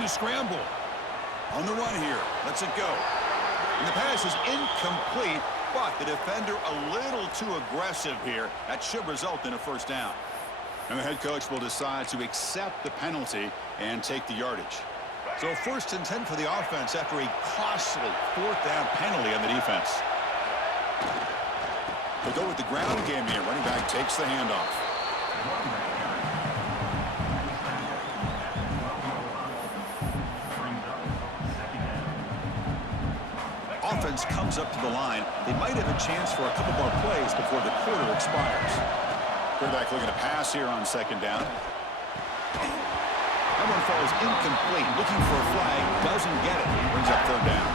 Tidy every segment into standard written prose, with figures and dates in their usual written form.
looking to scramble. On the run here. Lets it go. And the pass is incomplete, but the defender a little too aggressive here. That should result in a first down. And the head coach will decide to accept the penalty and take the yardage. So 1st and 10 for the offense after a costly 4th down penalty on the defense. They'll go with the ground game here. Running back takes the handoff. Offense comes up to the line. They might have a chance for a couple more plays before the quarter expires. Quarterback looking to pass here on 2nd down. That one falls incomplete. Looking for a flag. Doesn't get it. Brings up 3rd down.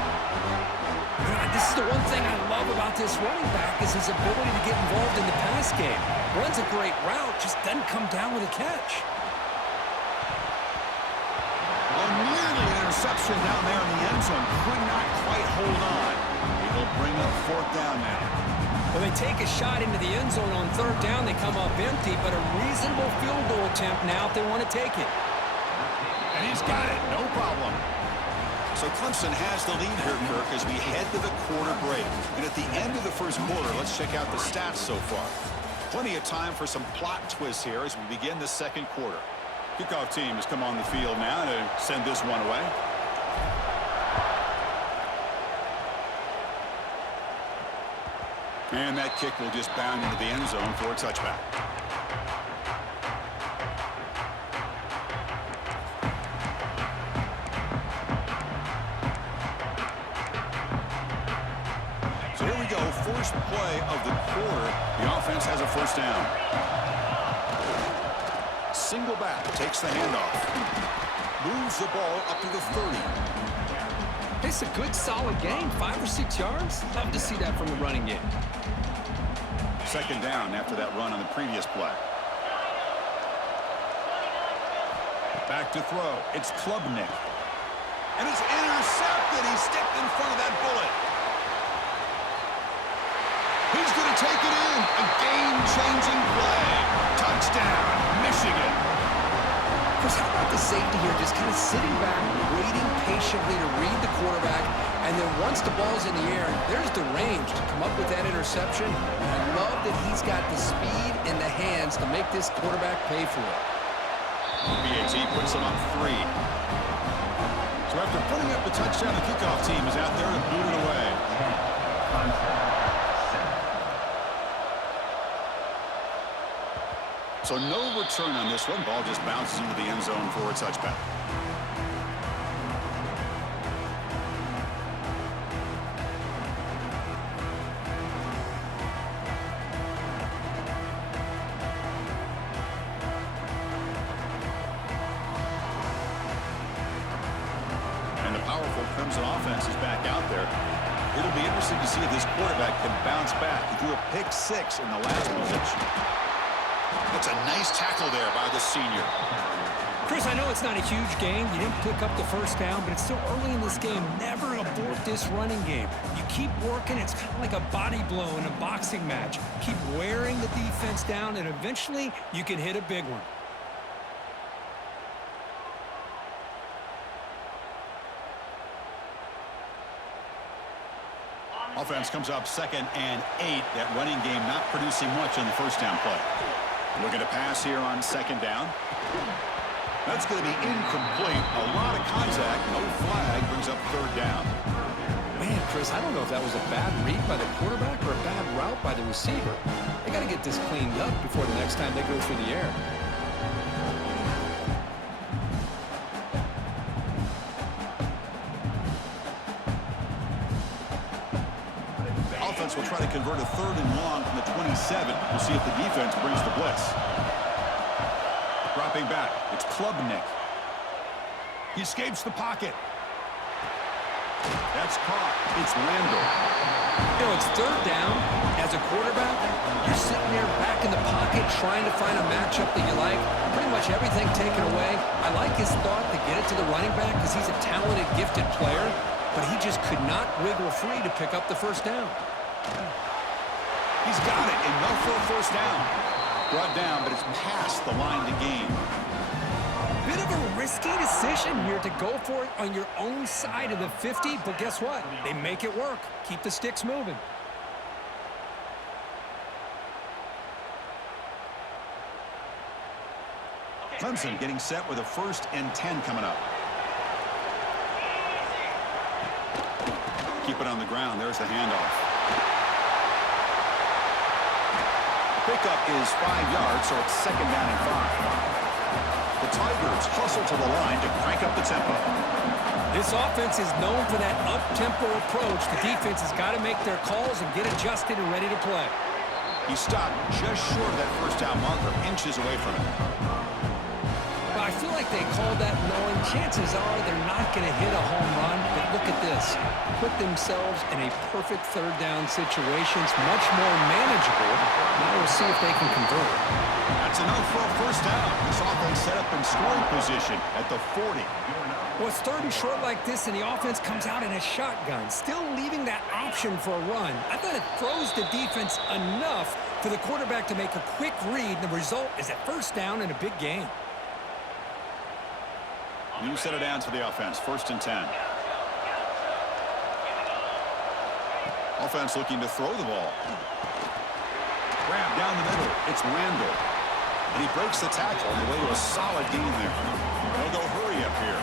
This is the one thing I love about this running back is his ability to get involved in the pass game. Runs a great route, just doesn't come down with a catch. Well, nearly an interception down there in the end zone. Could not quite hold on. It'll bring up 4th down now. When they take a shot into the end zone on 3rd down, they come up empty, but a reasonable field goal attempt now if they want to take it. And he's got it, no problem. So Clemson has the lead here, Kirk, as we head to the quarter break. And at the end of the 1st quarter, let's check out the stats so far. Plenty of time for some plot twists here as we begin the 2nd quarter. Kickoff team has come on the field now to send this one away. And that kick will just bound into the end zone for a touchback. So here we go, first play of the quarter. The offense has a 1st down. Single back, takes the handoff. Moves the ball up to the 30. It's a good, solid game, 5 or 6 yards. Love to see that from the running game. 2nd down after that run on the previous play. Back to throw. It's Klubnik. And it's intercepted. He stepped in front of that bullet. He's going to take it in. A game-changing play. Touchdown, Michigan. Chris, how about the safety here just kind of sitting back, waiting patiently to read the quarterback, and then once the ball's in the air, there's the range to come up with that interception. And I love that he's got the speed and the hands to make this quarterback pay for it. BAT puts him up 3. So after putting up the touchdown, the kickoff team is out there to boot it away. So no return on this one. Ball just bounces into the end zone for a touchback. And the powerful Crimson offense is back out there. It'll be interesting to see if this quarterback can bounce back. He threw a pick-6 in the last possession. That's a nice tackle there by the senior. Chris, I know it's not a huge game. You didn't pick up the 1st down, but it's still early in this game. Never abort this running game. You keep working. It's kind of like a body blow in a boxing match. Keep wearing the defense down, and eventually you can hit a big one. Offense comes up 2nd and 8. That running game not producing much on the 1st down play. Looking to pass here on 2nd down. That's going to be incomplete. A lot of contact. No flag. Brings up 3rd down. Man, Chris, I don't know if that was a bad read by the quarterback or a bad route by the receiver. They got to get this cleaned up before the next time they go through the air. Will try to convert a 3rd and long from the 27. We'll see if the defense brings the blitz. Dropping back, it's Klubnik. He escapes the pocket. That's caught. It's Randall. You know, it's 3rd down. As a quarterback, you're sitting there back in the pocket trying to find a matchup that you like. Pretty much everything taken away. I like his thought to get it to the running back because he's a talented, gifted player, but he just could not wiggle free to pick up the 1st down. He's got it, enough for a 1st down. Brought down, but it's past the line to gain. Bit of a risky decision here to go for it on your own side of the 50, but guess what? They make it work. Keep the sticks moving. Clemson getting set with a 1st and 10 coming up. Keep it on the ground. There's the handoff. Pickup is 5 yards, so it's 2nd down and 5. The Tigers hustle to the line to crank up the tempo. This offense is known for that up-tempo approach. The defense has got to make their calls and get adjusted and ready to play. He stopped just short of that 1st down marker, inches away from it. But I feel like they called that knowing chances are they're not going to hit a home run. But look at this. Put themselves in a perfect 3rd down situation. It's much more manageable. Now we'll see if they can convert. That's enough for a 1st down. This offense set up in scoring position at the 40. Well, it's 3rd and short like this, and the offense comes out in a shotgun, still leaving that option for a run. I thought it throws the defense enough for the quarterback to make a quick read. The result is a 1st down and a big gain. New set of downs for the offense. 1st and 10. Offense looking to throw the ball. Grab down the middle. It's Randall. And he breaks the tackle on the way to a solid gain there. They'll go hurry up here.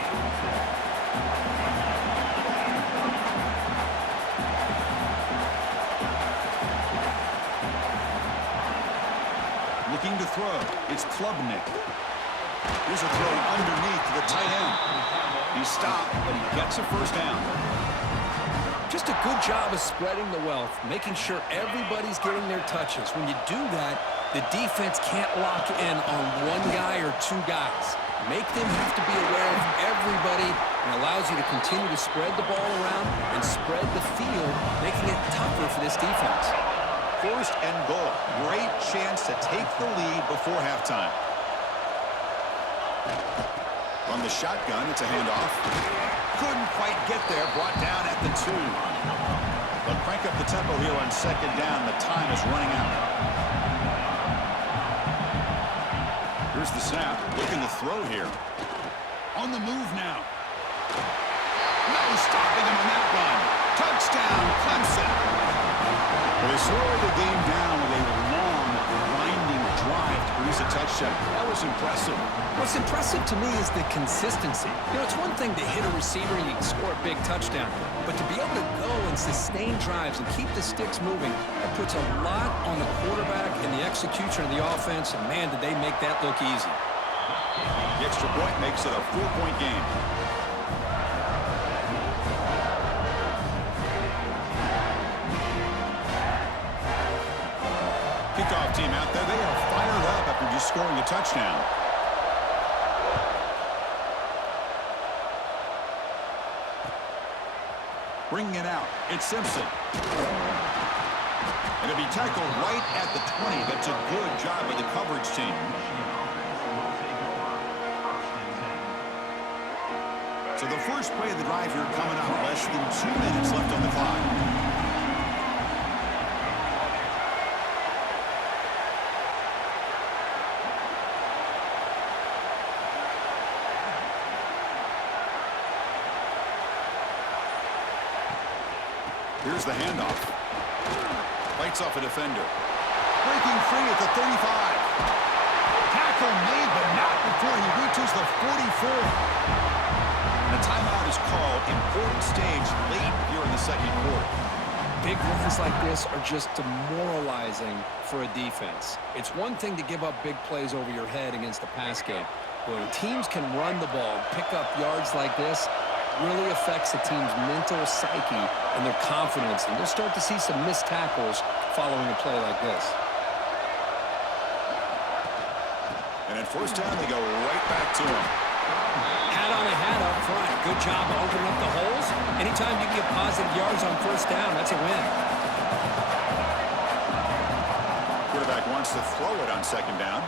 Looking to throw. It's Klubnik. Here's a throw underneath to the tight end. He stopped, but he gets a 1st down. Just a good job of spreading the wealth, making sure everybody's getting their touches. When you do that, the defense can't lock in on one guy or 2 guys. Make them have to be aware of everybody, and allows you to continue to spread the ball around and spread the field, making it tougher for this defense. 1st and goal. Great chance to take the lead before halftime. From the shotgun, it's a handoff. Couldn't quite get there, brought down at the 2. They'll crank up the tempo here on 2nd down. The time is running out. Here's the snap. Looking to throw here. On the move now. No stopping him on that run. Touchdown, Clemson. Well, they slowed the game down with a long, grinding drive to produce a touchdown. That was impressive. What's impressive to me is the consistency. You know, it's one thing to hit a receiver and you can score a big touchdown, but to be able to go and sustain drives and keep the sticks moving, that puts a lot on the quarterback and the execution of the offense, and man, did they make that look easy. The extra point makes it a 4-point game. Kickoff team out there. They are fired up after just scoring a touchdown. Bringing it out. It's Simpson. It'll be tackled right at the 20. That's a good job by the coverage team. So the first play of the drive here coming up. Less than 2 minutes left on the clock. Here's the handoff. Fights off a defender. Breaking free at the 35. Tackle made, but not before he reaches the 44. And a timeout is called. Important stage late here in the 2nd quarter. Big runs like this are just demoralizing for a defense. It's one thing to give up big plays over your head against the pass game. But when teams can run the ball and pick up yards like this, really affects the team's mental psyche and their confidence. And you'll start to see some missed tackles following a play like this. And at 1st down, they go right back to him. Hat on a hat up front. Good job of opening up the holes. Anytime you get positive yards on 1st down, that's a win. Quarterback wants to throw it on 2nd down.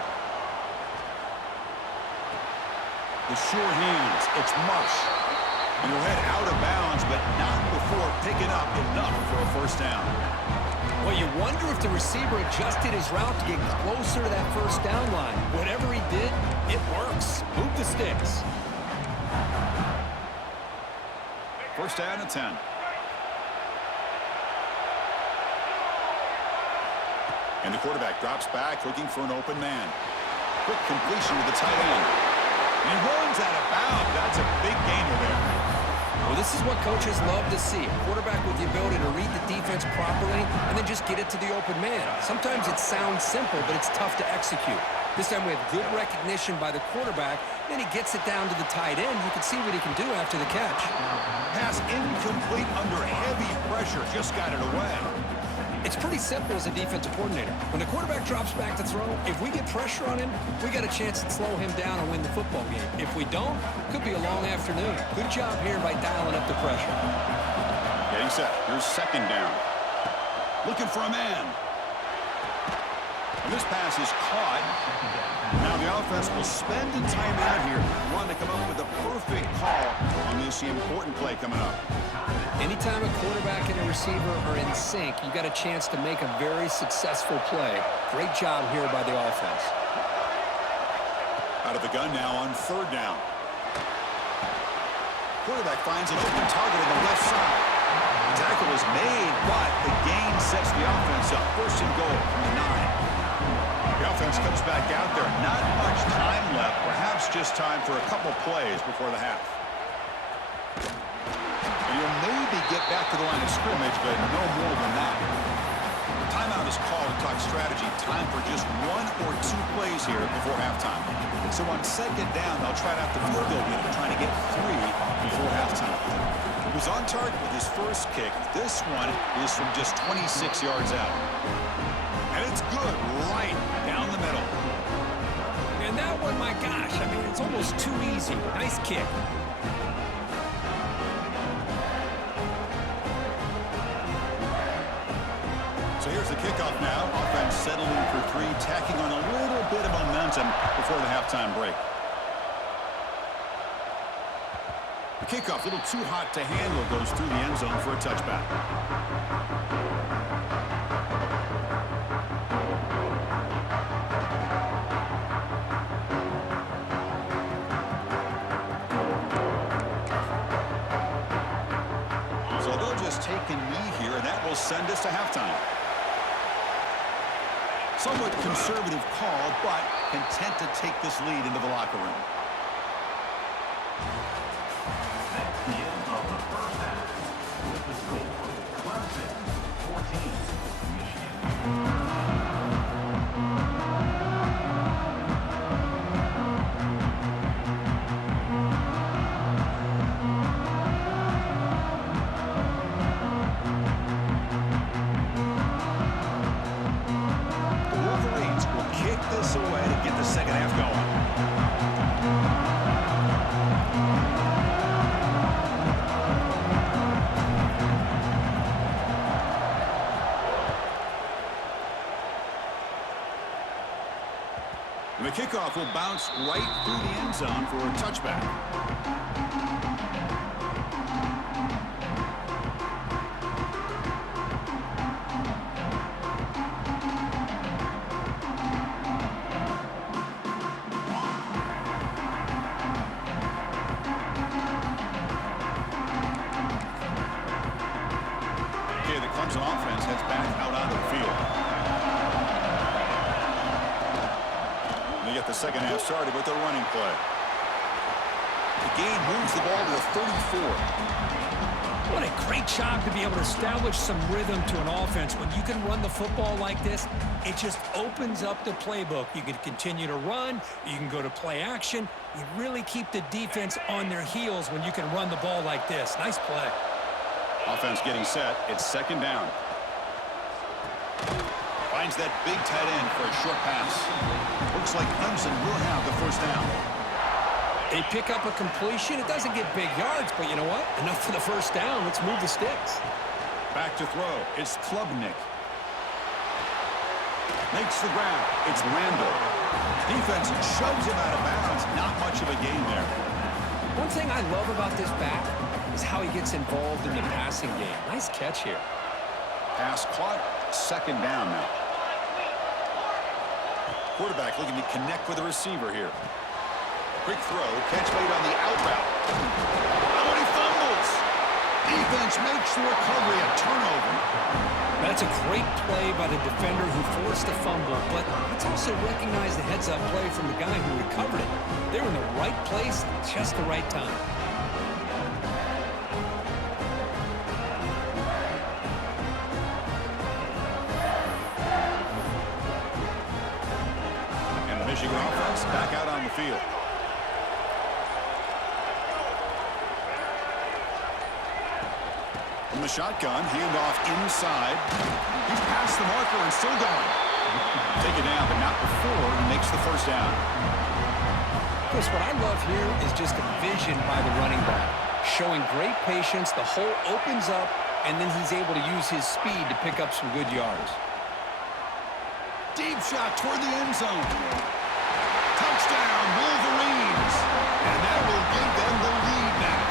The sure hands. It's Marsh. And he'll head out of bounds, but not before picking up enough for a 1st down. Well, you wonder if the receiver adjusted his route to get closer to that first down line. Whatever he did, it works. Move the sticks. First down and 10. And the quarterback drops back, looking for an open man. Quick completion to the tight end. And he runs out of bounds. That's a big gainer there. Well, this is what coaches love to see. A quarterback with the ability to read the defense properly and then just get it to the open man. Sometimes it sounds simple, but it's tough to execute. This time we have good recognition by the quarterback. Then he gets it down to the tight end. You can see what he can do after the catch. Pass incomplete under heavy pressure. Just got it away. It's pretty simple as a defensive coordinator. When the quarterback drops back to throw, if we get pressure on him, we got a chance to slow him down and win the football game. If we don't, could be a long afternoon. Good job here by dialing up the pressure. Getting set. Here's second down. Looking for a man. And this pass is caught. Now the offense will spend a timeout here. Want to come up with a perfect call on this important play coming up. Anytime a quarterback and a receiver are in sync, you got a chance to make a very successful play. Great job here by the offense. Out of the gun now on third down. Quarterback finds an open target on the left side. The tackle is made, but the gain sets the offense up. First and goal from the 9. The offense comes back out there. Not much time left. Perhaps just time for a couple plays before the half. And you'll maybe get back to the line of scrimmage, but no more than that. Timeout is called to talk strategy. Time for just 1 or 2 plays here before halftime. So on second down, they'll try out the field goal unit, trying to get 3 before halftime. He was on target with his first kick. This one is from just 26 yards out. And it's good right down the middle. And that one, my gosh, I mean, it's almost too easy. Nice kick. So here's the kickoff now. Offense settling for 3, tacking on a little bit of momentum before the halftime break. The kickoff, a little too hot to handle, goes through the end zone for a touchback. So they'll just take a knee here, and that will send us to halftime. Somewhat conservative call, but content to take this lead into the locker room. That's the end of the first half. With the score, Clemson 14, Michigan. The Wolverines will kick this away to get the second half going. And the kickoff will bounce right through the end zone for a touchback. Okay, the Clemson offense heads back out onto the field. They get the second half started with their running play. The gain moves the ball to the 34. What a great job to be able to establish some rhythm to an offense. When you can run the football like this, it just opens up the playbook. You can continue to run. You can go to play action. You really keep the defense on their heels when you can run the ball like this. Nice play. Offense getting set. It's second down. Finds that big tight end for a short pass. Looks like Clemson will have the first down. They pick up a completion. It doesn't get big yards, but you know what? Enough for the first down. Let's move the sticks. Back to throw. It's Klubnik. Makes the grab. It's Randall. Defense shoves him out of bounds. Not much of a gain there. One thing I love about this back is how he gets involved in the passing game. Nice catch here. Pass caught. second down now. Quarterback looking to connect with the receiver here. Quick throw, catch made on the out route. Oh, and he fumbles. Defense makes the recovery a turnover. That's a great play by the defender who forced the fumble, but let's also recognize the heads-up play from the guy who recovered it. They were in the right place at just the right time. And the Michigan offense back out on the field. From the shotgun, handoff inside. He's past the marker and still going. Take it down, but not before he makes the first down. Chris, what I love here is just the vision by the running back. Showing great patience, the hole opens up, and then he's able to use his speed to pick up some good yards. Deep shot toward the end zone. Touchdown, Wolverines. And that will give them the lead now.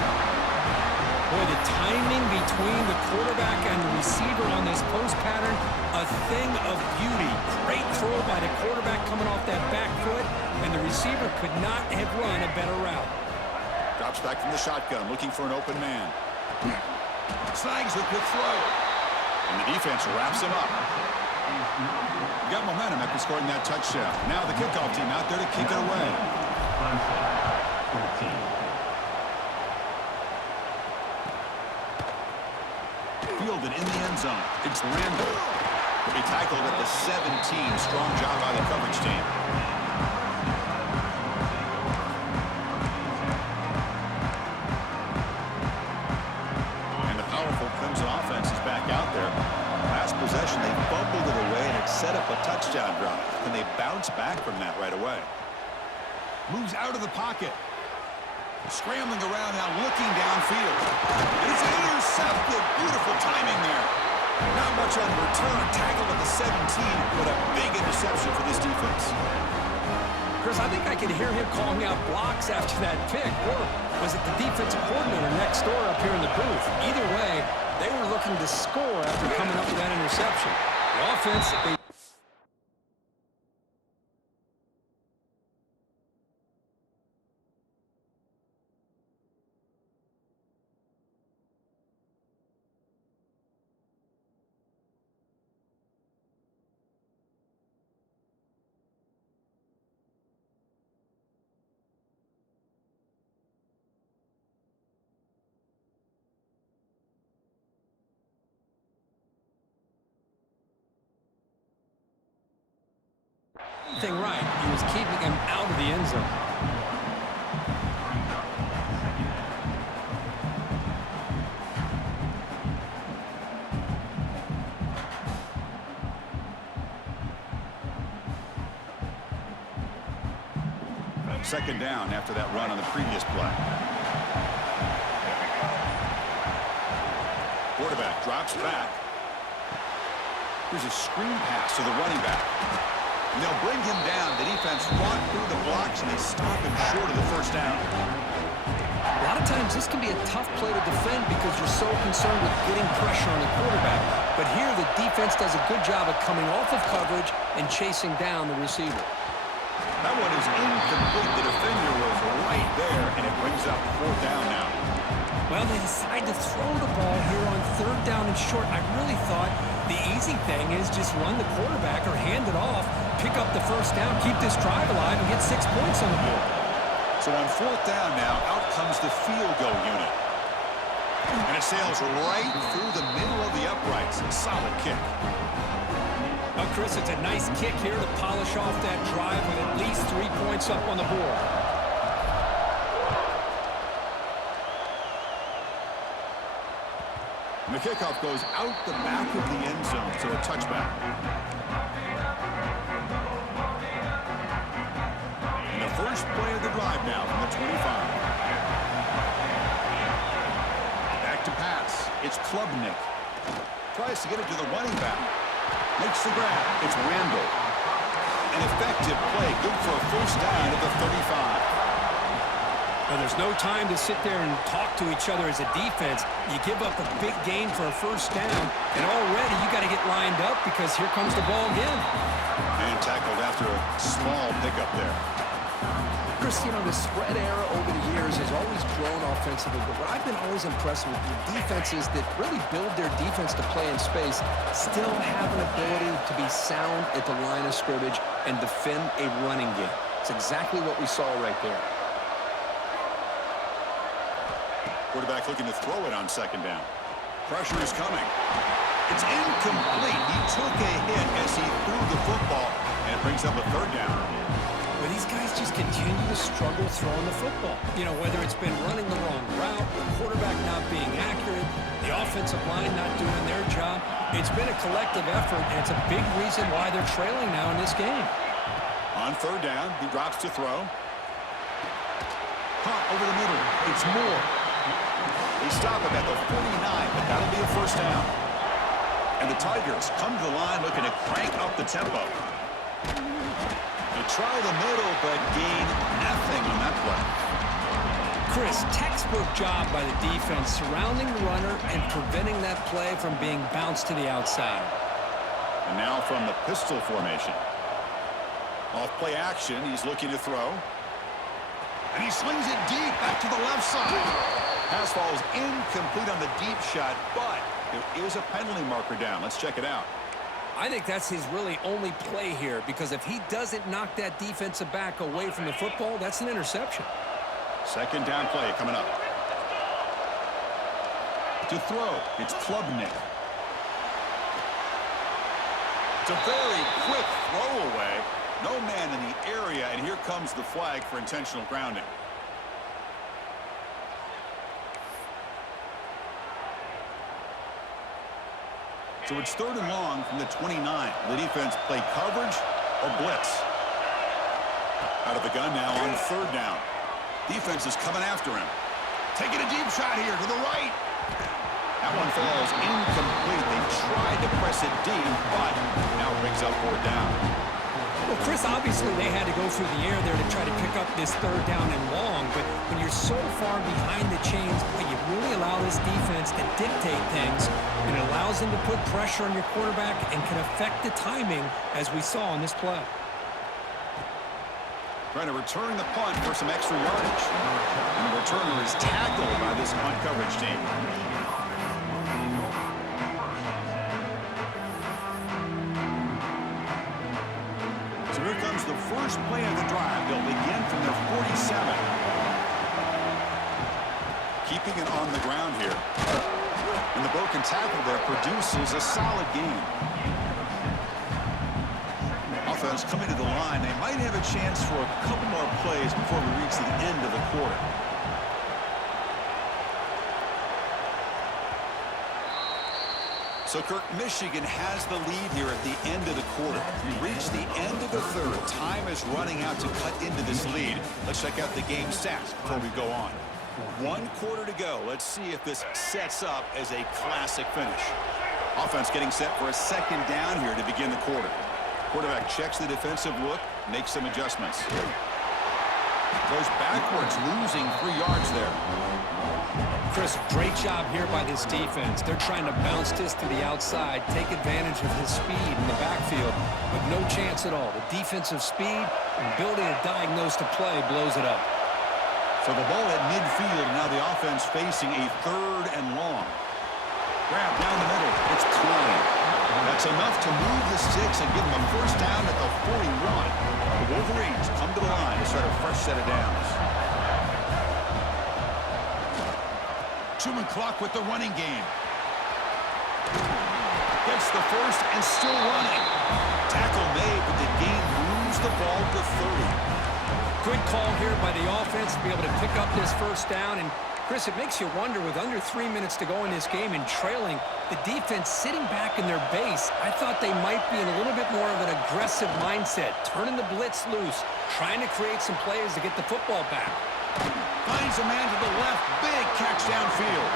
Boy, the timing between the quarterback and the receiver on this post pattern, a thing of beauty. Great throw by the quarterback coming off that back foot, and the receiver could not have run a better route. Drops back from the shotgun, looking for an open man. Snags the quick throw. And the defense wraps him up. Got momentum after scoring that touchdown. Now the kickoff team out there to kick it away. Fielded in the end zone. It's Randall. He tackled at the 17. Strong job by the coverage team. And the powerful Clemson offense is back out there. Last possession, they fumbled it away, and it set up a touchdown drive. And they bounce back from that right away. Moves out of the pocket. Scrambling around now, looking downfield. And it's intercepted. Beautiful timing there. Not much on the return. Tackled at the 17, but a big interception for this defense. Chris, I think I could hear him calling out blocks after that pick. Or was it the defensive coordinator next door up here in the booth? Either way, they were looking to score after coming up with that interception. The offense, they thing right. He was keeping him out of the end zone. Second down after that run on the previous play. Quarterback drops back. Here's a screen pass to the running back. And they'll bring him down. The defense fought through the blocks, and they stop him short of the first down. A lot of times this can be a tough play to defend because you're so concerned with getting pressure on the quarterback. But here the defense does a good job of coming off of coverage and chasing down the receiver. That one is incomplete. The defender was right there, and it brings up fourth down now. Well, they decide to throw the ball here on third down and short. I really thought the easy thing is just run the quarterback or hand it off, pick up the first down, keep this drive alive, and get 6 points on the board. So on fourth down now, out comes the field goal unit. And it sails right through the middle of the uprights. Solid kick. Well, Chris, it's a nice kick here to polish off that drive with at least 3 points up on the board. And the kickoff goes out the back of the end zone, so a touchback. And the first play of the drive now from the 25. Back to pass. It's Klubnik. Tries to get it to the running back. Makes the grab. It's Randall. An effective play. Good for a first down at the 35. Now, there's no time to sit there and talk to each other as a defense. You give up a big gain for a first down, and already you got to get lined up because here comes the ball again. And tackled after a small pickup there. Chris, you know, the spread era over the years has always grown offensively, but what I've been always impressed with the defenses that really build their defense to play in space still have an ability to be sound at the line of scrimmage and defend a running game. It's exactly what we saw right there. Quarterback looking to throw it on second down. Pressure is coming. It's incomplete. He took a hit as he threw the football, and it brings up a third down. But these guys just continue to struggle throwing the football. You know, whether it's been running the wrong route, the quarterback not being accurate, the offensive line not doing their job. It's been a collective effort, and it's a big reason why they're trailing now in this game. On third down, he drops to throw. Caught over the middle. It's Moore. They stop him at the 49, but that'll be a first down. And the Tigers come to the line looking to crank up the tempo. They try the middle, but gain nothing on that play. Chris, textbook job by the defense surrounding the runner and preventing that play from being bounced to the outside. And now from the pistol formation. Off play action, he's looking to throw. And he slings it deep back to the left side. Pass falls incomplete on the deep shot, but there is a penalty marker down. Let's check it out. I think that's his really only play here, because if he doesn't knock that defensive back away from the football, that's an interception. Second down play coming up. To throw, it's Klubnik. It's a very quick throwaway. No man in the area, and here comes the flag for intentional grounding. So it's third and long from the 29. The defense play coverage or blitz. Out of the gun now on third down. Defense is coming after him. Taking a deep shot here to the right. That one falls incomplete. They tried to press it deep, but now it brings up fourth down. Well, Chris, obviously they had to go through the air there to try to pick up this third down and long, but when you're so far behind the chains, you really allow this defense to dictate things, and it allows them to put pressure on your quarterback and can affect the timing, as we saw in this play. Trying to return the punt for some extra yardage. And the returner is tackled by this punt coverage team. So here comes the first play of the drive. They'll begin from their 47. Keeping it on the ground here. And the broken tackle there produces a solid gain. Offense coming to the line. They might have a chance for a couple more plays before we reach the end of the quarter. So, Kirk, Michigan has the lead here at the end of the quarter. We reach the end of the third. Time is running out to cut into this lead. Let's check out the game stats before we go on. 1 quarter to go. Let's see if this sets up as a classic finish. Offense getting set for a second down here to begin the quarter. Quarterback checks the defensive look, makes some adjustments. Goes backwards, losing 3 yards there. Chris, great job here by this defense. They're trying to bounce this to the outside, take advantage of his speed in the backfield, but no chance at all. The defensive speed and ability to diagnose the play blows it up. So the ball at midfield, now the offense facing a third and long. Grab down the middle. It's Klein. That's enough to move the sticks and give them a first down at the 41. The Wolverines come to the line to start a fresh set of downs. 2-minute clock with the running game. Gets the first and still running. Tackle made, but the game moves the ball to 30. Good call here by the offense to be able to pick up this first down. And, Chris, it makes you wonder, with under 3 minutes to go in this game and trailing, the defense sitting back in their base, I thought they might be in a little bit more of an aggressive mindset, turning the blitz loose, trying to create some plays to get the football back. Finds a man to the left. Big catch downfield.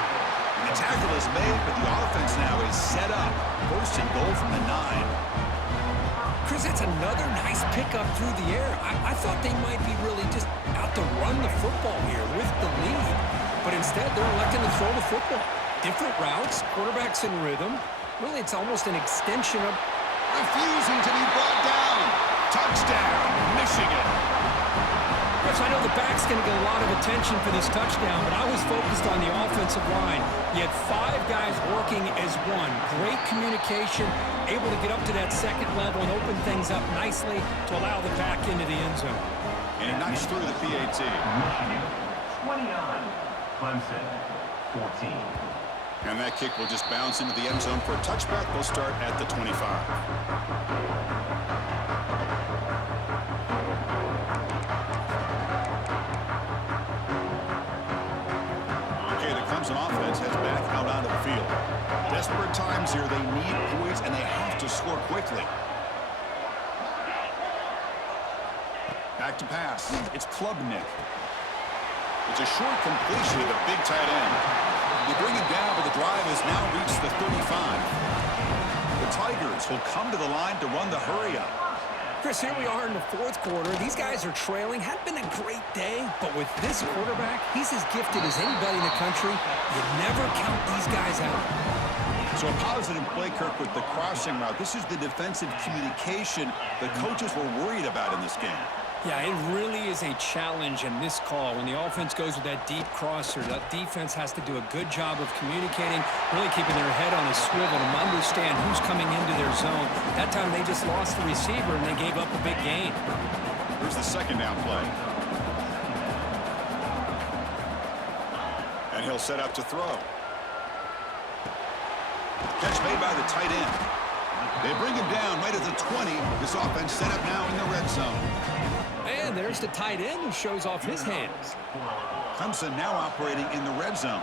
And the tackle is made, but the offense now is set up. First and goal from the 9. Chris, that's another nice pickup through the air. I thought they might be really just out to run the football here with the lead. But instead, they're electing to throw the football. Different routes, quarterbacks in rhythm. Really, it's almost an extension of... Refusing to be brought down. Touchdown, Michigan. Chris, I know the back's going to get a lot of attention for this touchdown, but I was focused on the offensive line. You had 5 guys working as one. Great communication, able to get up to that second level and open things up nicely to allow the back into the end zone. And he knocks through the PAT. Michigan 29, Clemson 14. And that kick will just bounce into the end zone for a touchback. They'll start at the 25. Okay, the Clemson offense heads back out onto the field. Desperate times here. They need points, and they have to score quickly. Back to pass. It's Klubnik. It's a short completion to the big tight end. They bring him down, but the drive has now reached the 35. The Tigers will come to the line to run the hurry-up. Chris, here we are in the 4th quarter. These guys are trailing. Hadn't been a great day, but with this quarterback, he's as gifted as anybody in the country. You never count these guys out. So a positive play, Kirk, with the crossing route. This is the defensive communication the coaches were worried about in this game. Yeah, it really is a challenge in this call. When the offense goes with that deep crosser, that defense has to do a good job of communicating, really keeping their head on a swivel to understand who's coming into their zone. That time they just lost the receiver and they gave up a big gain. Here's the second down play. And he'll set up to throw. Catch made by the tight end. They bring him down right at the 20. This offense set up now in the red zone. And there's the tight end who shows off his hands. Clemson now operating in the red zone.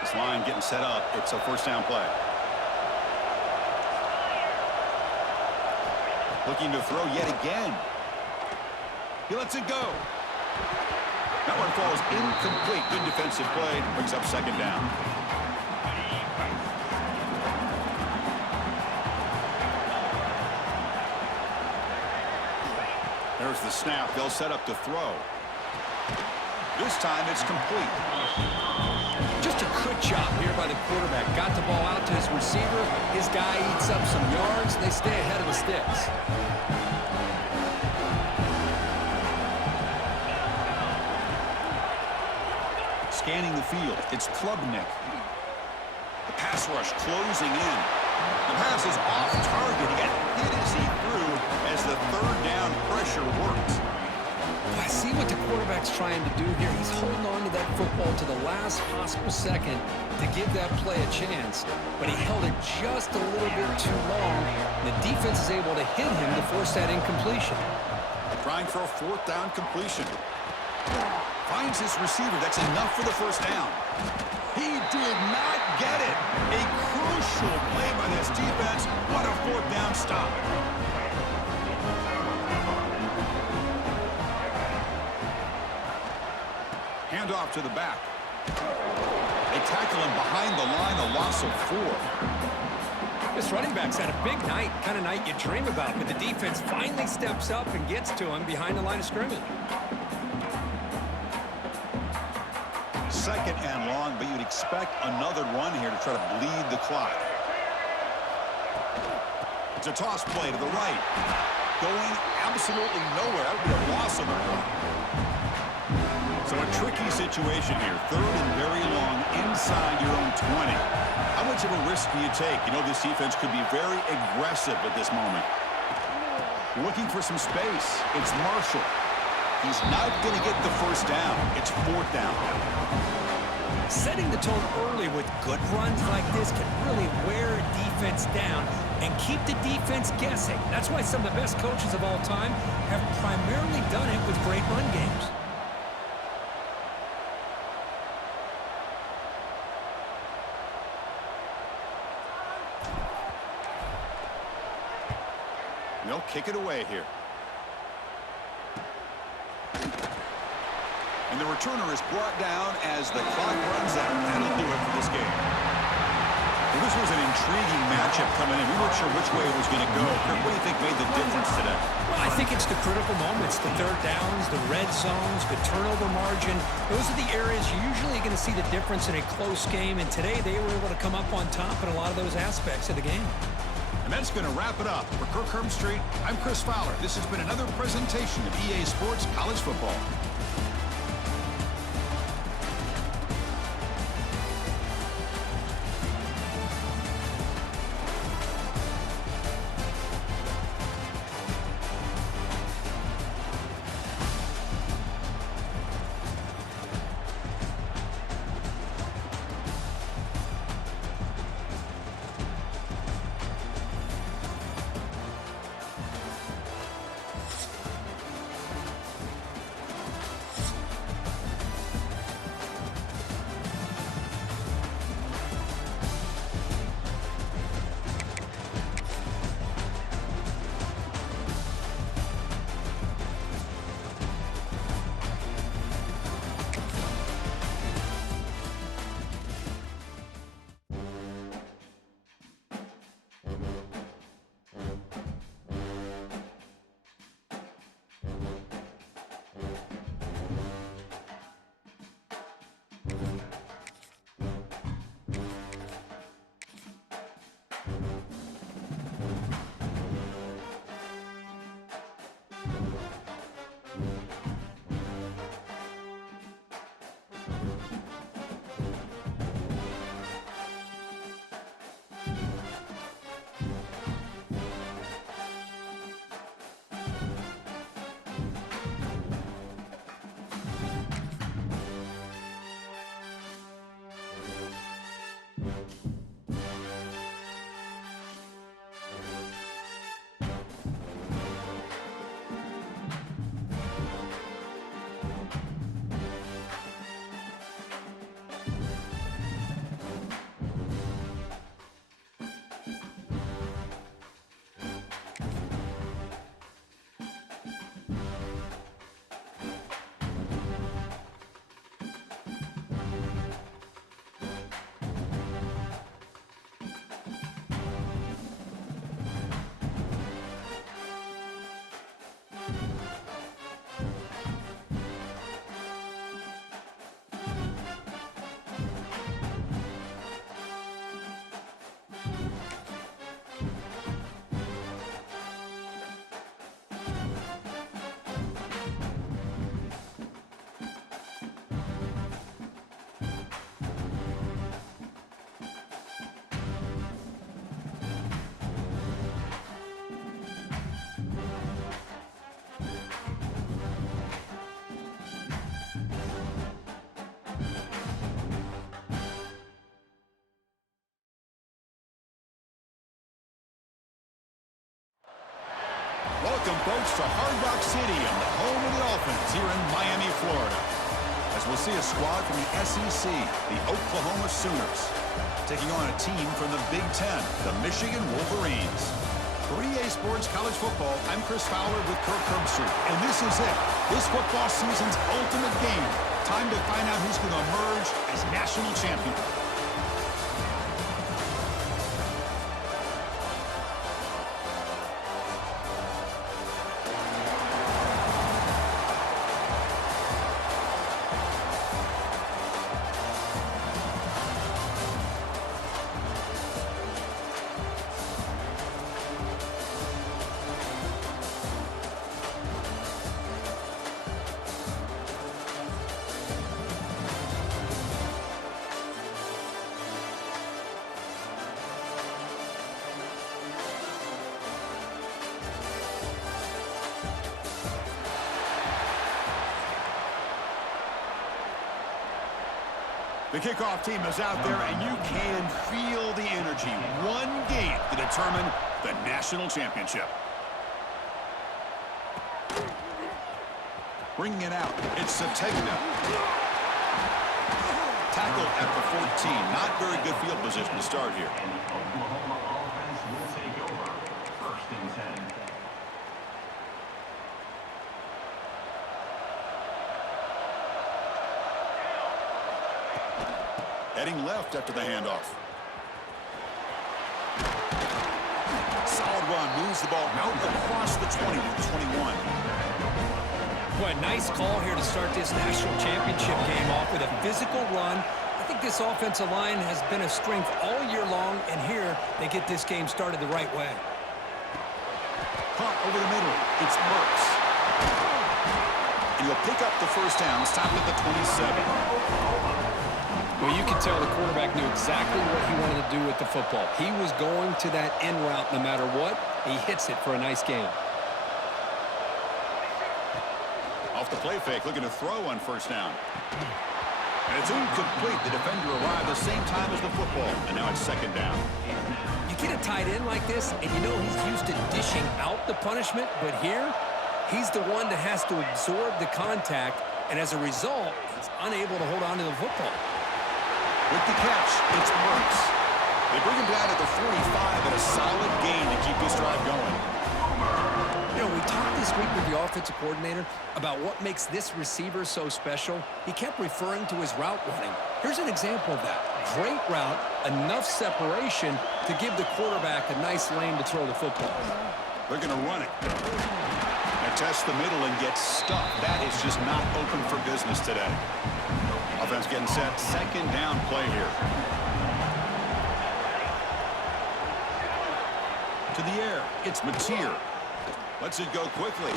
This line getting set up. It's a first down play. Looking to throw yet again. He lets it go. That one falls incomplete. Good defensive play. Brings up second down. There's the snap. They'll set up to throw. This time it's complete. Just a good job here by the quarterback. Got the ball out to his receiver. His guy eats up some yards. They stay ahead of the sticks. Scanning the field, it's Klubnik. The pass rush closing in. The pass is off target. He got hit as he threw as the third down pressure works. I see what the quarterback's trying to do here. He's holding on to that football to the last possible second to give that play a chance, but he held it just a little bit too long. The defense is able to hit him to force that incompletion. Trying for a fourth down completion. Finds his receiver. That's enough for the first down. He did not get it. A crucial play by this defense. What a fourth down stop. Handoff to the back. They tackle him behind the line, a loss of 4. This running back's had a big night, kind of night you dream about, but the defense finally steps up and gets to him behind the line of scrimmage. Second and long, but you'd expect another run here to try to bleed the clock. It's a toss play to the right. Going absolutely nowhere. That would be a loss of a play. So a tricky situation here. Third and very long inside your own 20. How much of a risk do you take? You know this defense could be very aggressive at this moment. Looking for some space. It's Marshall. He's not going to get the first down. It's fourth down. Setting the tone early with good runs like this can really wear a defense down and keep the defense guessing. That's why some of the best coaches of all time have primarily done it with great run games. They'll kick it away here. And the returner is brought down as the clock runs out. That'll do it for this game. Well, this was an intriguing matchup coming in. We weren't sure which way it was going to go. Kirk, what do you think made the difference today? Well, I think it's the critical moments, the third downs, the red zones, the turnover margin. Those are the areas you're usually going to see the difference in a close game. And today they were able to come up on top in a lot of those aspects of the game. And that's going to wrap it up. For Kirk Herbstreit, I'm Chris Fowler. This has been another presentation of EA Sports College Football. Welcome, folks, to Hard Rock Stadium, the home of the Dolphins here in Miami, Florida. As we'll see a squad from the SEC, the Oklahoma Sooners, taking on a team from the Big Ten, the Michigan Wolverines. For EA Sports College Football, I'm Chris Fowler with Kirk Herbstreit, and this is it. This football season's ultimate game. Time to find out who's going to emerge as national champion. The kickoff team is out there, and you can feel the energy. One game to determine the national championship. Bringing it out, it's Sategna. Tackle at the 14. Not very good field position to start here. And the Oklahoma offense will take over. 1st and 10. Heading left after the handoff. Solid run. Moves the ball out across the 20 to the 21. Boy, a nice call here to start this national championship game off with a physical run. I think this offensive line has been a strength all year long, and here they get this game started the right way. Punt over the middle. It's Mertz. And he'll pick up the first down, stopped at the 27. Well, you can tell the quarterback knew exactly what he wanted to do with the football. He was going to that end route no matter what. He hits it for a nice gain. Off the play fake, looking to throw on first down. And it's incomplete. The defender arrived the same time as the football, and now it's second down. You get a tight end like this, and you know he's used to dishing out the punishment, but here, he's the one that has to absorb the contact, and as a result, he's unable to hold on to the football. With the catch, it's Mertz. They bring him down at the 45 and a solid gain to keep this drive going. You know, we talked this week with the offensive coordinator about what makes this receiver so special. He kept referring to his route running. Here's an example of that. Great route, enough separation to give the quarterback a nice lane to throw the football. They're going to run it. And test the middle and get stuck. That is just not open for business today. Offense getting set. Second down play here. To the air. It's Mateer. Lets it go quickly.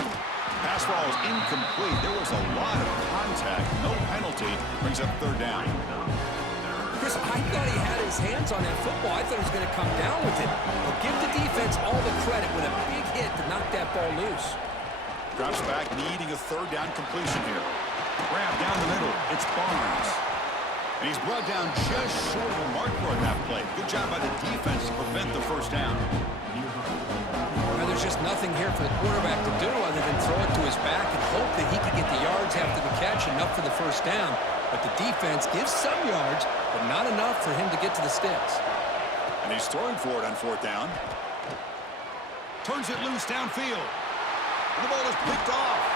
Pass ball is incomplete. There was a lot of contact. No penalty. Brings up third down. Chris, I thought he had his hands on that football. I thought he was going to come down with it. But give the defense all the credit with a big hit to knock that ball loose. Drops back, needing a third down completion here. Grab down the middle. It's Barnes. And he's brought down just short of the marker on that play. Good job by the defense to prevent the first down. Now, there's just nothing here for the quarterback to do other than throw it to his back and hope that he can get the yards after the catch, enough for the first down. But the defense gives some yards, but not enough for him to get to the sticks. And he's throwing for it on fourth down. Turns it loose downfield. And the ball is picked off.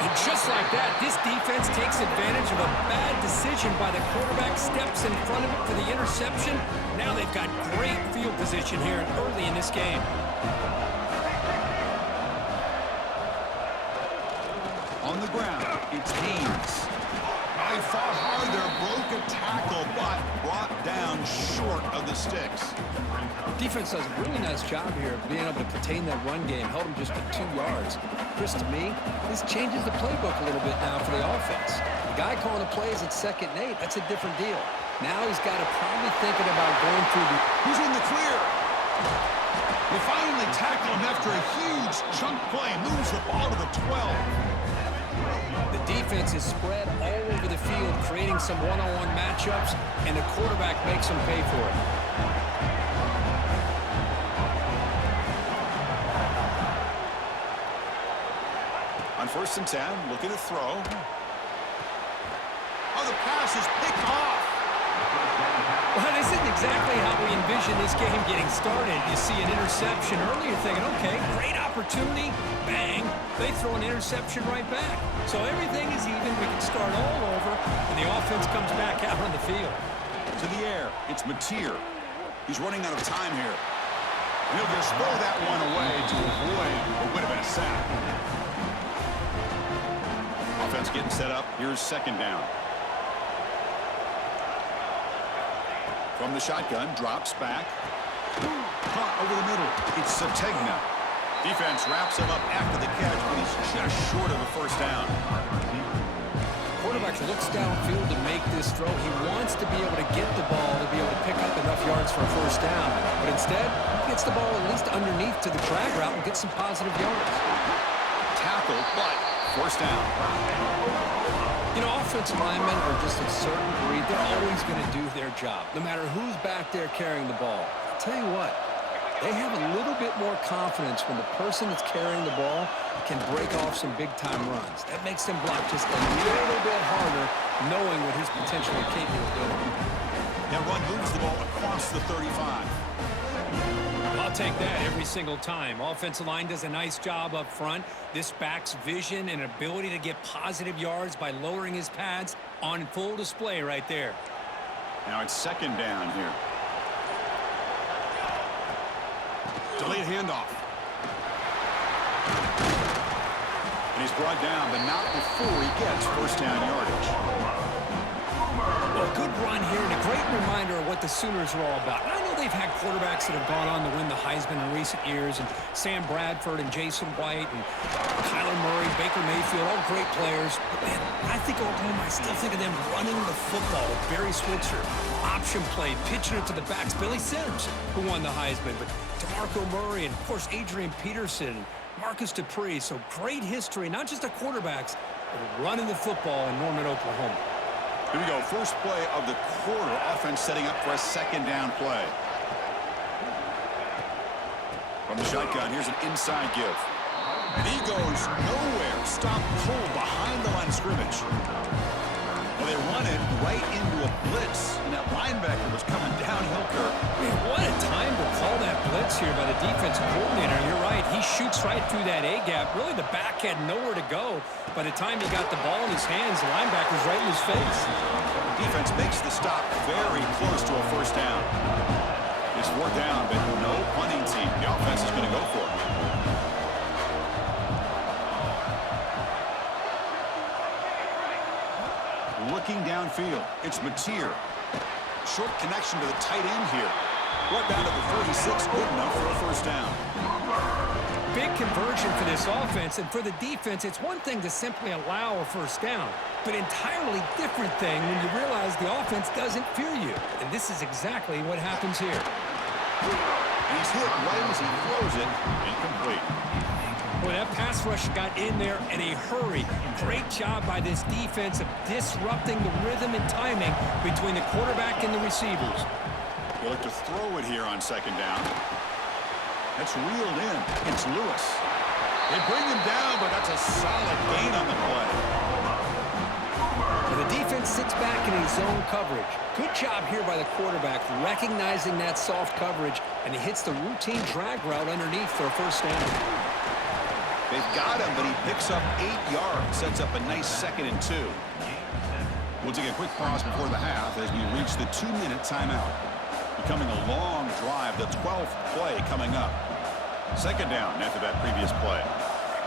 And just like that, this defense takes advantage of a bad decision by the quarterback, steps in front of it for the interception. Now they've got great field position here early in this game. On the ground, it's Haynes. He fought hard there, broke a tackle, but brought down short of the sticks. Defense does a really nice job here of being able to contain that run game, held him just to 2 yards. Chris, to me, this changes the playbook a little bit now for the offense. The guy calling the plays at 2nd and 8, that's a different deal. Now he's got to probably thinking about going through the... He's in the clear. They finally tackle him after a huge chunk play. Moves the ball to the 12. The defense is spread all over the field, creating some one-on-one matchups, and the quarterback makes them pay for it. On 1st and 10, looking to throw. Oh, the pass is picked off. Well, this isn't exactly how we envision this game getting started. You see an interception early, you're thinking, okay, great opportunity, bang, they throw an interception right back. So everything is even, we can start all over, and the offense comes back out on the field. To the air, it's Mateer. He's running out of time here. And he'll just throw that one away to avoid what would have been a sack. Offense getting set up. Here's second down. From the shotgun, drops back. Caught over the middle. It's Sategna. Defense wraps him up after the catch, but he's just short of a first down. Quarterback looks downfield to make this throw. He wants to be able to get the ball to be able to pick up enough yards for a first down. But instead, he gets the ball at least underneath to the drag route and gets some positive yards. Tackle, but first down. You know, offensive linemen are just a certain breed. They're always going to do their job, no matter who's back there carrying the ball. I'll tell you what, they have a little bit more confidence when the person that's carrying the ball can break off some big-time runs. That makes them block just a little bit harder, knowing what he's potentially capable of doing. That run moves the ball across the 35. I'll take that every single time. Offensive line does a nice job up front. This back's vision and ability to get positive yards by lowering his pads on full display right there. Now it's second down here. Delayed handoff. And he's brought down, but not before he gets first down yardage. Well, a good run here and a great reminder of what the Sooners are all about. And I know they've had quarterbacks that have gone on to win the Heisman in recent years, and Sam Bradford and Jason White and Kyler Murray, Baker Mayfield, all great players. But, man, when I think of Oklahoma, I still think of them running the football with Barry Switzer, option play, pitching it to the backs. Billy Sims, who won the Heisman, but DeMarco Murray and, of course, Adrian Peterson, Marcus Dupree. So great history, not just of quarterbacks, but running the football in Norman, Oklahoma. Here we go. First play of the quarter. Offense setting up for a second down play. From the shotgun, here's an inside give. And he goes nowhere. Stop cold behind the line of scrimmage. Well, they run it right into a blitz, and that linebacker was coming downhill curve. Man, what a time to call that blitz here by the defensive coordinator. You're right. He shoots right through that A-gap. Really, the back had nowhere to go. By the time he got the ball in his hands, the linebacker's right in his face. Defense makes the stop very close to a first down. It's fourth down, but no punting team. The offense is going to go for it. Looking downfield, it's Mateer. Short connection to the tight end here. Brought down to the 46, good enough for a first down. Big conversion for this offense, and for the defense, it's one thing to simply allow a first down, but entirely different thing when you realize the offense doesn't fear you. And this is exactly what happens here. And he's hit right as he throws it, incomplete. Boy, that pass rush got in there in a hurry. Great job by this defense of disrupting the rhythm and timing between the quarterback and the receivers. He'll look to throw it here on second down. That's reeled in. It's Lewis. They bring him down, but that's a solid gain on the play. The defense sits back in his zone coverage. Good job here by the quarterback, recognizing that soft coverage, and he hits the routine drag route underneath for a first down. They've got him, but he picks up 8 yards, sets up a nice 2nd and 2. We'll take a quick pause before the half as we reach the 2-minute timeout. Becoming a long drive, the 12th play coming up. Second down after that previous play.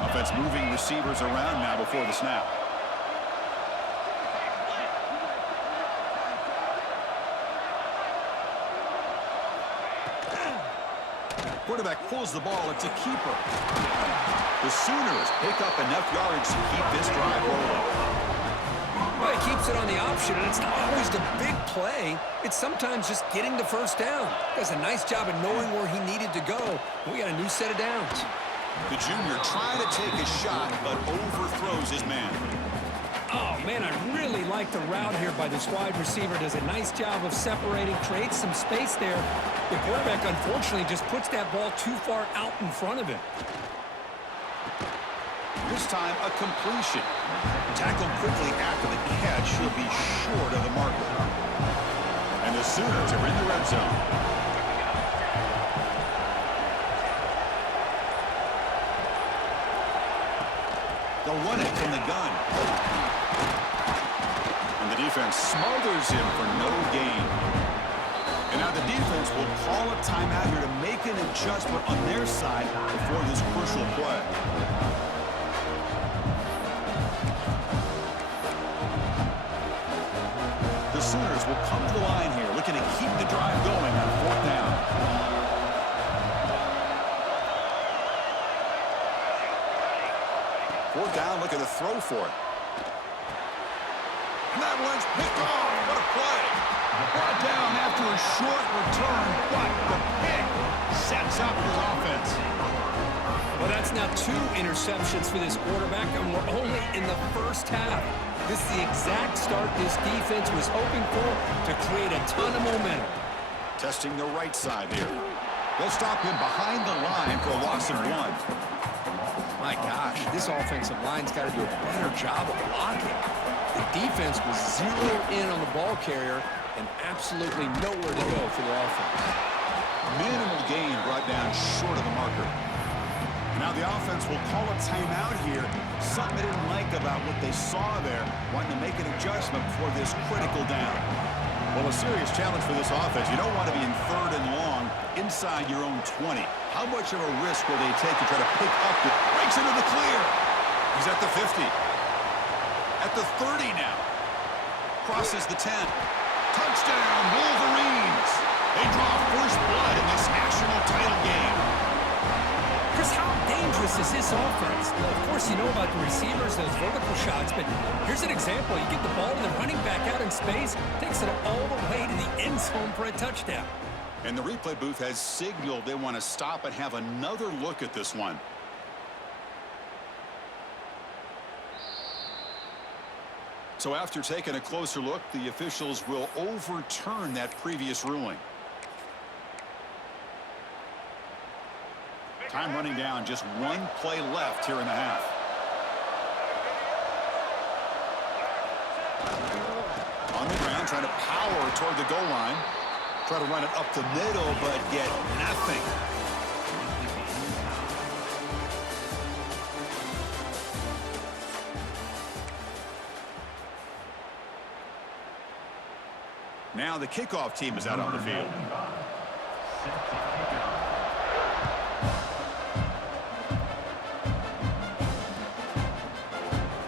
Offense moving receivers around now before the snap. Quarterback pulls the ball. It's a keeper. The Sooners pick up enough yards to keep this drive rolling. Well, he keeps it on the option, and it's not always the big play. It's sometimes just getting the first down. Does a nice job of knowing where he needed to go. We got a new set of downs. The junior trying to take a shot, but overthrows his man. Oh, man, I really like the route here by this wide receiver. Does a nice job of separating, creates some space there. The quarterback, unfortunately, just puts that ball too far out in front of him. This time, a completion. Tackled quickly after the catch. He'll be short of the marker. And the Sooners are in the red zone. They'll run it from the gun. And the defense smothers him for no gain. And now the defense will call a timeout here to make an adjustment on their side before this crucial play. The Sooners will come to the line here, looking to keep the drive going on fourth down. Fourth down, look at the throw for it. And that one's picked off. What a play. Brought down after a short return, but the pick sets up his offense. Well, that's now 2 interceptions for this quarterback, and we're only in the first half. This is the exact start this defense was hoping for to create a ton of momentum. Testing the right side here. They'll stop him behind the line for a loss of 1. My gosh, this offensive line's got to do a better job of blocking. The defense was zeroed in on the ball carrier and absolutely nowhere to go for the offense. Minimal gain brought down short of the marker. Now the offense will call a timeout here. Something they didn't like about what they saw there. Wanting to make an adjustment before this critical down. Well, a serious challenge for this offense. You don't want to be in 3rd and long inside your own 20. How much of a risk will they take to try to pick up the... Breaks into the clear. He's at the 50. At the 30 now. Crosses the 10. Touchdown, Wolverines. They draw first blood in this national title game. Chris, how dangerous is this offense? Well, of course, you know about the receivers, those vertical shots, but here's an example. You get the ball and the running back out in space, takes it all the way to the end zone for a touchdown. And the replay booth has signaled they want to stop and have another look at this one. So after taking a closer look, the officials will overturn that previous ruling. Time running down, just one play left here in the half. On the ground, trying to power toward the goal line. Try to run it up the middle, but get nothing. Now the kickoff team is out on the field.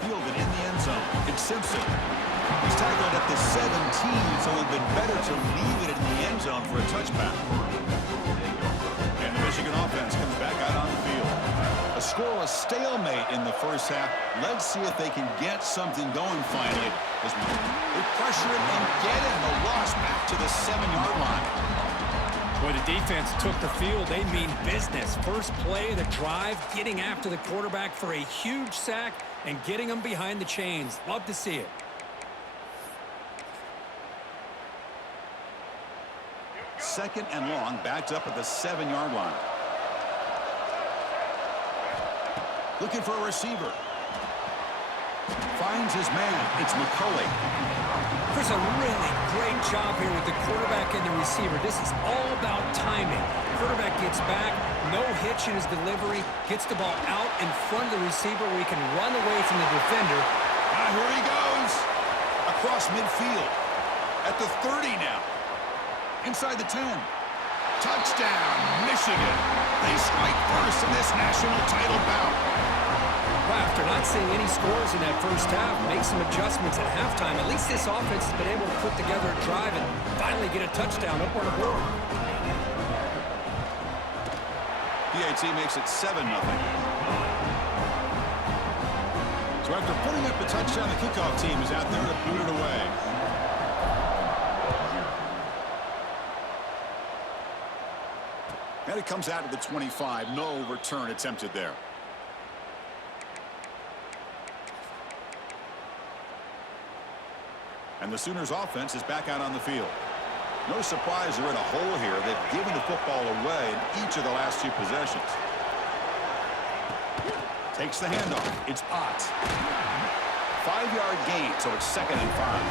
Fielded in the end zone. It's Simpson. He's tackled at the 17, so it would have been better to leave it in the end zone for a touchback. And the Michigan offense comes back out on the field. A scoreless stalemate in the first half. Let's see if they can get something going finally. As they pressure it and get it. The loss back to the 7-yard line. Boy, the defense took the field. They mean business. First play of the drive, getting after the quarterback for a huge sack and getting him behind the chains. Love to see it. Second and long, backed up at the 7-yard line. Looking for a receiver. Finds his man. It's McCulley. Chris, a really great job here with the quarterback and the receiver. This is all about timing. Quarterback gets back, no hitch in his delivery, gets the ball out in front of the receiver where he can run away from the defender. Here he goes. Across midfield. At the 30 now. Inside the 10. Touchdown, Michigan. They strike first in this national title bout. Well, after not seeing any scores in that first half, make some adjustments at halftime. At least this offense has been able to put together a drive and finally get a touchdown up on the board. PAT makes it 7-0. So after putting up a touchdown, the kickoff team is out there to boot it away. And it comes out to the 25. No return attempted there. And the Sooners offense is back out on the field. No surprise they're in a hole here. They've given the football away in each of the last 2 possessions. Takes the handoff. It's Ott. 5-yard gain, so it's 2nd and 5.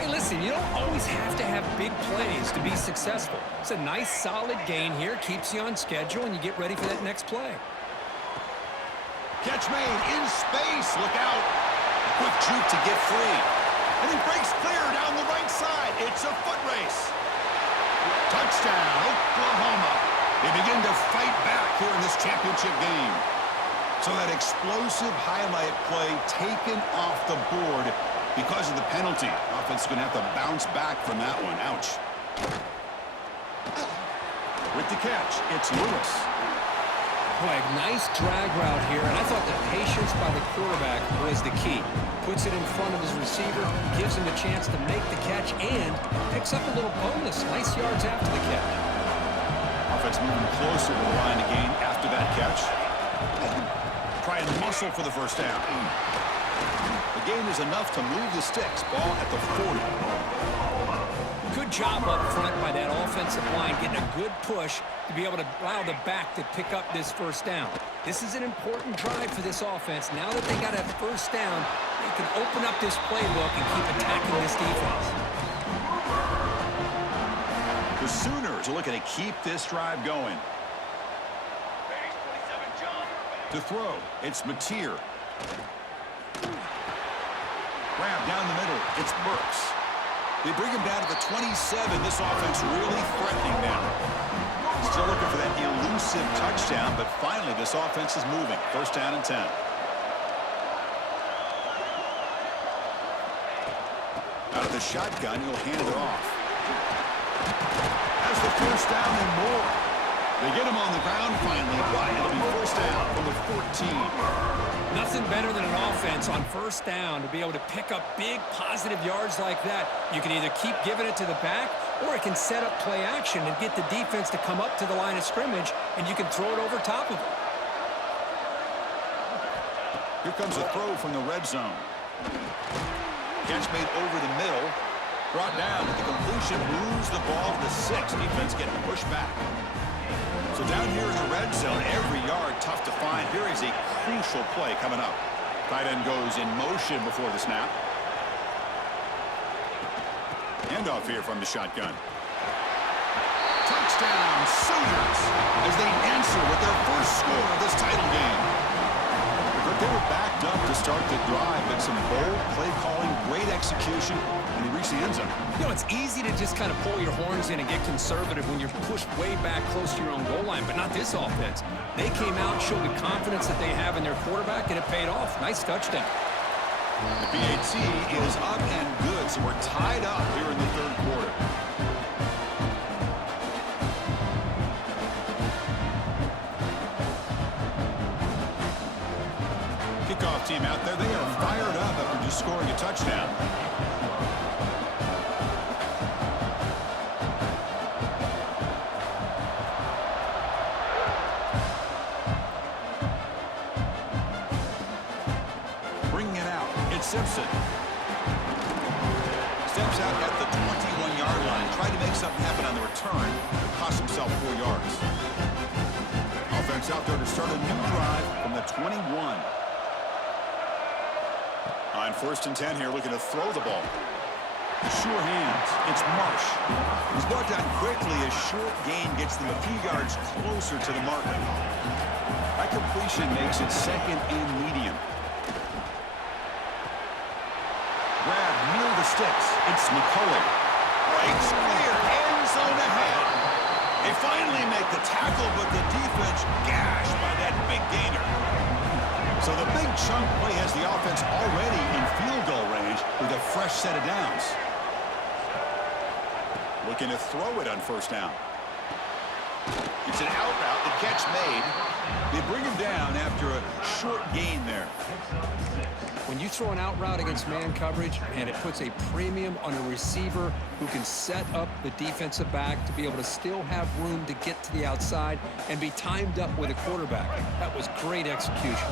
Hey, listen, you don't always have to have big plays to be successful. It's a nice, solid gain here. Keeps you on schedule, and you get ready for that next play. Catch made in space. Look out. Quick juke to get free. And he breaks clear down the right side. It's a foot race. Touchdown, Oklahoma. They begin to fight back here in this championship game. So that explosive highlight play taken off the board because of the penalty. Offense is going to have to bounce back from that one. Ouch. With the catch, it's Lewis. Boy, nice drag route here, and I thought the patience by the quarterback was the key. Puts it in front of his receiver, gives him a chance to make the catch, and picks up a little bonus. Nice yards after the catch. Offense moving closer to the line to gain after that catch. Try and muscle for the first down. The gain is enough to move the sticks. Ball at the 40. Good job up front by that offensive line, getting a good push to be able to allow the back to pick up this first down. This is an important drive for this offense. Now that they got a first down, they can open up this playbook and keep attacking this defense. The Sooners are looking to keep this drive going. To throw, it's Mateer. Grab down the middle, it's Burks. They bring him down to the 27. This offense really threatening now. Still looking for that elusive touchdown, but finally this offense is moving. First down and 10. Out of the shotgun, he'll hand it off. Has the first down and more. They get him on the ground finally, but it'll be first down from the 14. Nothing better than an offense on first down to be able to pick up big positive yards like that. You can either keep giving it to the back, or it can set up play action and get the defense to come up to the line of scrimmage, and you can throw it over top of it. Here comes a throw from the red zone. Catch made over the middle. Brought down with the completion, moves the ball to the 6. Defense getting pushed back. So down here in the red zone, every yard tough to find. Here is a crucial play coming up. Tight end goes in motion before the snap. Handoff here from the shotgun. Touchdown, Sooners, as they answer with their first score of this title game. But they were backed up to start the drive, but some bold play calling, great execution, and they reached the end zone. You know, it's easy to just kind of pull your horns in and get conservative when you're pushed way back close to your own goal line, but not this offense. They came out, showed the confidence that they have in their quarterback, and it paid off. Nice touchdown. The PAT is up and good, so we're tied up here in the third quarter. Kickoff team out there. They are fired up after just scoring a touchdown. Bringing it out. It's Simpson. Steps out at the 21-yard line. Tried to make something happen on the return. Cost himself 4 yards. Offense out there to start a new drive from the 21. On first and 10 here, looking to throw the ball. Sure hands. It's Marsh. He's brought down quickly. A short gain gets them a few yards closer to the mark. That completion makes it second and medium. Grab near the sticks. It's McCullough. Breaks clear. End zone ahead. They finally make the tackle, but the defense gashed by that big gainer. So the big chunk play has the offense already in field goal range with a fresh set of downs. Looking to throw it on first down. It's an out route. The catch made. They bring him down after a short gain there. When you throw an out route against man coverage, and it puts a premium on a receiver who can set up the defensive back to be able to still have room to get to the outside and be timed up with a quarterback. That was great execution.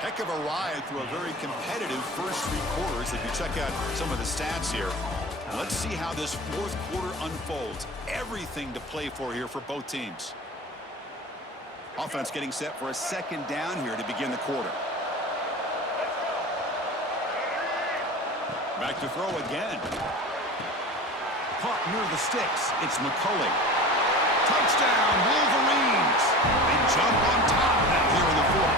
Heck of a ride through a very competitive first 3 quarters. If you check out some of the stats here, let's see how this fourth quarter unfolds. Everything to play for here for both teams. Offense getting set for a second down here to begin the quarter. Back to throw again. Caught near the sticks. It's McCullough. Touchdown, Wolverines. They jump on top now here in the fourth.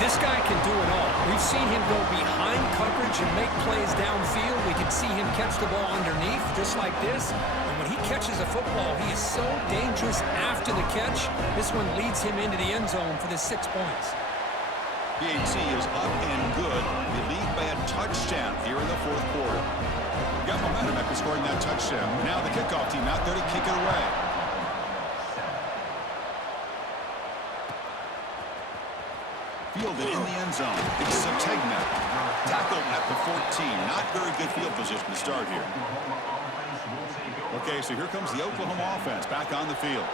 This guy can do it all. We've seen him go behind coverage and make plays downfield. We can see him catch the ball underneath just like this. And when he catches a football, he is so dangerous after the catch. This one leads him into the end zone for the 6 points. PAT is up and good. They lead by a touchdown here in the fourth quarter. Got momentum after scoring that touchdown. Now the kickoff team out there to kick it away. Fielded in the end zone. It's Sategna. Tackled at the 14. Not very good field position to start here. Okay, so here comes the Oklahoma offense back on the field.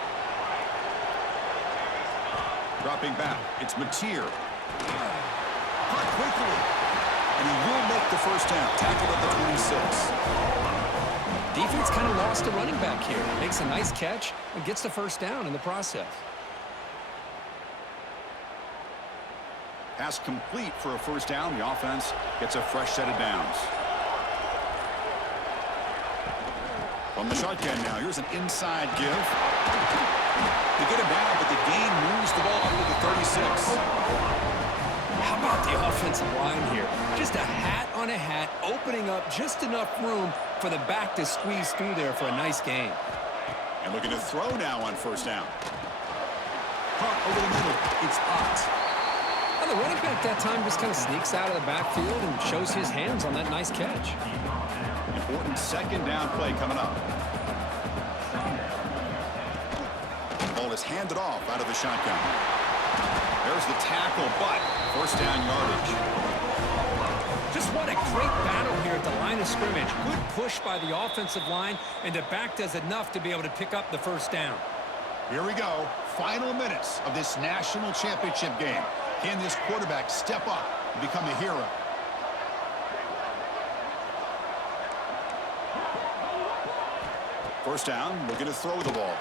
Dropping back. It's Mateer. Caught quickly. And he will make the first down. Tackled at the 26. Defense kind of lost a running back here. Makes a nice catch and gets the first down in the process. Pass complete for a first down. The offense gets a fresh set of downs. From the shotgun now, here's an inside give. They get him down, but the gain moves the ball up to the 36. How about the offensive line here? Just a hat on a hat, opening up just enough room for the back to squeeze through there for a nice gain. And looking to throw now on first down. Caught over the middle. It's Ott. Well, the running back that time just kind of sneaks out of the backfield and shows his hands on that nice catch. Important second down play coming up. Ball is handed off out of the shotgun. There's the tackle, but first down yardage. Just what a great battle here at the line of scrimmage. Good push by the offensive line, and the back does enough to be able to pick up the first down. Here we go. Final minutes of this national championship game. Can this quarterback step up and become a hero? First down, looking to throw the ball.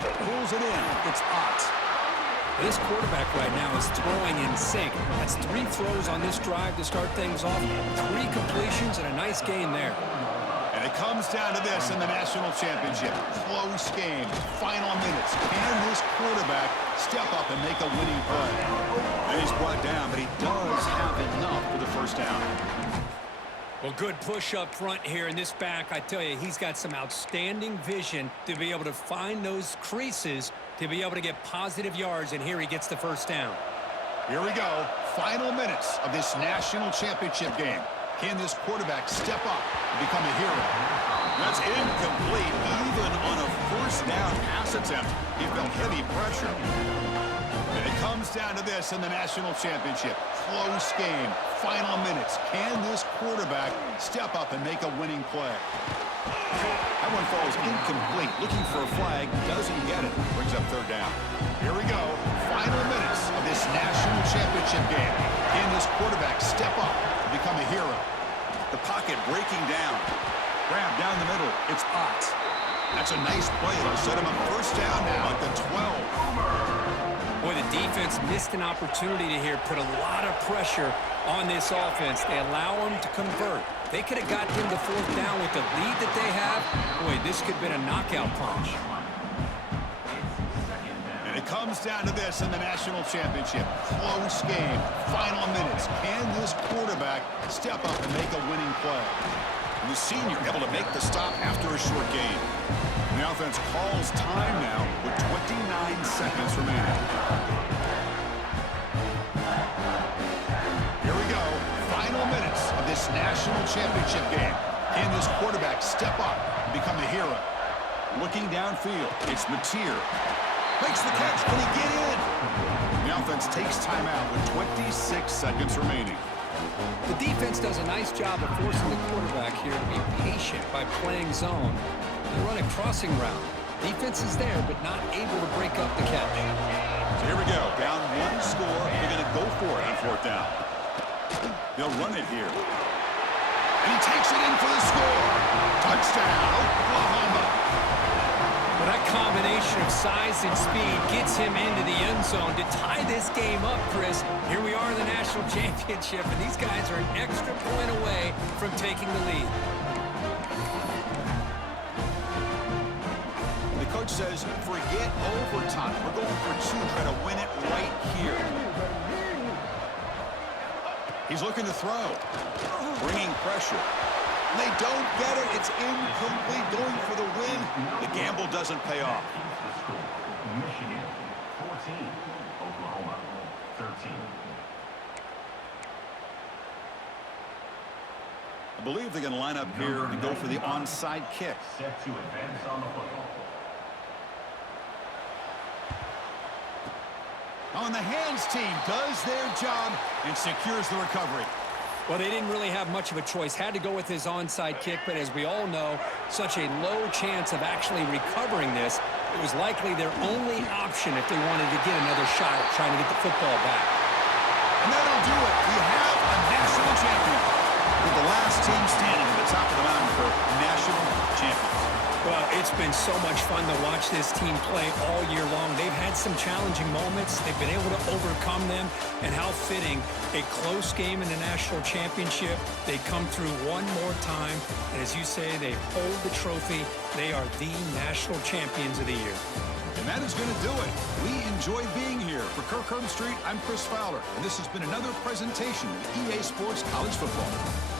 Pulls it in. It's Ott. This quarterback right now is throwing in sync. That's 3 throws on this drive to start things off. 3 completions and a nice gain there. And it comes down to this in the national championship. Close game. Final minutes. Can this quarterback step up and make a winning play? And he's brought down, but he does have enough for the first down. Well, good push up front here in this back. I tell you, he's got some outstanding vision to be able to find those creases to be able to get positive yards, and here he gets the first down. Here we go. Final minutes of this national championship game. Can this quarterback step up and become a hero? That's incomplete. Even on a first down pass attempt, he felt heavy pressure. And it comes down to this in the national championship. Close game. Final minutes. Can this quarterback step up and make a winning play? That one falls incomplete. Looking for a flag. Doesn't get it. Brings up third down. Here we go. Final minutes of this national championship game. Can this quarterback step up and become a hero? The pocket breaking down. Grab down the middle. It's Ott. That's a nice play. It'll set him up first down now at the 12. Boy, the defense missed an opportunity to here put a lot of pressure on this offense. They allow them to convert. They could have got them to fourth down with the lead that they have. Boy, this could have been a knockout punch. And it comes down to this in the national championship. Close game. Final minutes. Can this quarterback step up and make a winning play? And the senior able to make the stop after a short gain. And the offense calls time now with 29 seconds remaining. Here we go. Final minutes of this national championship game. Can this quarterback step up and become a hero? Looking downfield, it's Mateer. Makes the catch. Can he get in? The offense takes timeout with 26 seconds remaining. The defense does a nice job of forcing the quarterback here to be patient by playing zone. They run a crossing route. Defense is there, but not able to break up the catch. So here we go. Down 1 score. They're going to go for it on fourth down. They'll run it here. And he takes it in for the score. Touchdown, Oklahoma. Well, that combination of size and speed gets him into the end zone to tie this game up, Chris. Here we are in the national championship, and these guys are an extra point away from taking the lead. The coach says, forget overtime. We're going for 2, try to win it right here. He's looking to throw. Bringing pressure. They don't get it. It's incomplete. Going for the win. The gamble doesn't pay off. Michigan 14, Oklahoma 13. I believe they're going to line up here and go for the onside kick. Set to advance on the football. On the hands team does their job and secures the recovery. Well, they didn't really have much of a choice. Had to go with his onside kick, but as we all know, such a low chance of actually recovering this. It was likely their only option if they wanted to get another shot at trying to get the football back. And that'll do it. We have a national champion. With the last team standing at the top of the mountain for national champions. Well, it's been so much fun to watch this team play all year long. They've had some challenging moments. They've been able to overcome them. And how fitting, a close game in the national championship. They come through one more time. And as you say, they hold the trophy. They are the national champions of the year. And that is going to do it. We enjoy being here. For Kirk Herbstreit, I'm Chris Fowler. And this has been another presentation of EA Sports College Football.